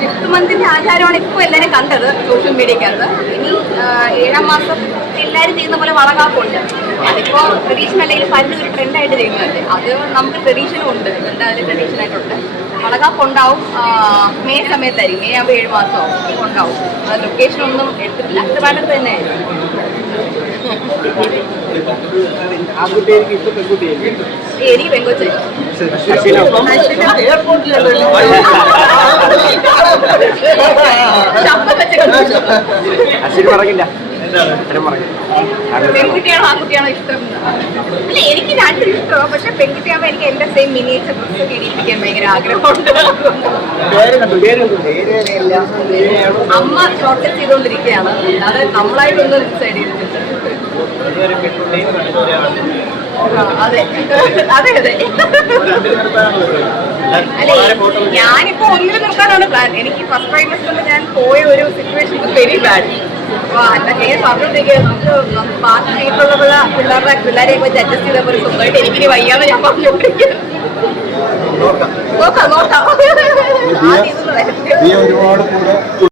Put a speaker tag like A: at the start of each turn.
A: Fifth മന്തിന്റെ ആചാരമാണ് ഇപ്പോൾ എല്ലാവരും കണ്ടത് സോഷ്യൽ മീഡിയക്കകത്ത് ഇനി ഏഴാം മാസം എല്ലാരും ചെയ്യുന്ന പോലെ വളകാപ്പുണ്ട് അതിപ്പോ ട്രഡീഷൻ അല്ലെങ്കിൽ പല്ല് ഒരു ട്രെൻഡായിട്ട് ചെയ്യുന്നതല്ലേ അത് നമുക്ക് ട്രഡീഷനും ഉണ്ട് എന്തായാലും ട്രഡീഷൻ ആയിട്ടുണ്ട് വളകാപ്പ് ഉണ്ടാവും മെയ് സമയത്തായിരിക്കും മെയ് ആകുമ്പോൾ ഏഴ് മാസം ഉണ്ടാവും ലൊക്കേഷൻ ഒന്നും എടുത്തിട്ടില്ല ട്രിവാൻഡ്രത്ത് തന്നെ
B: ആൺകുട്ടിയായിരിക്കും ഇപ്പൊ പെൺകുട്ടിയായിരിക്കും?
A: എനിക്ക് കണ്ടു
C: അശ്വിന് പറഞ്ഞില്ല.
A: പെൺകുട്ടിയാണോ ആൺകുട്ടിയാണോ ഇഷ്ടം? അല്ല എനിക്ക് രണ്ടും ഇഷ്ടമാണ് പക്ഷെ പെൺകുട്ടിയാകുമ്പോൾ എനിക്ക് എന്റെ സെയിം മിനിയേച്ചർ ഡ്രസ് ഇടിപ്പിക്കാൻ ഭയങ്കര ആഗ്രഹമുണ്ട്. അമ്മ ഷോർട്ടേജ് ചെയ്തുകൊണ്ടിരിക്കുകയാണ് അതായത് നമ്മളായിട്ടൊന്നും ഡിസൈഡ് ചെയ്തിട്ടുണ്ട്
B: പെൺകുട്ടിയും
A: അതെ. അതെ അതെ. അല്ലെ ഞാനിപ്പോ ഒന്നിൽ നിർത്താനാണ് പ്ലാൻ എനിക്ക് ഫസ്റ്റ് ട്രൈമസ്റ്ററിൽ ഞാൻ പോയ ഒരു സിറ്റുവേഷൻ വെരി ബാഡ് അപ്പൊ പേര് പറഞ്ഞോണ്ടിരിക്കുക നമുക്ക് പാർട്ടി ബാക്കി വീട്ടിലുള്ള പിള്ളേരുടെ പിള്ളേരെ വെച്ച് അഡ്ജസ്റ്റ് ചെയ്തപ്പോൾ സ്വന്തമായിട്ട്. എനിക്കിനി വയ്യാന്ന് ഞാൻ പറഞ്ഞോണ്ടിരിക്കുക നോക്കാം. നോക്കാം ആദ്യം ഇതൊന്ന്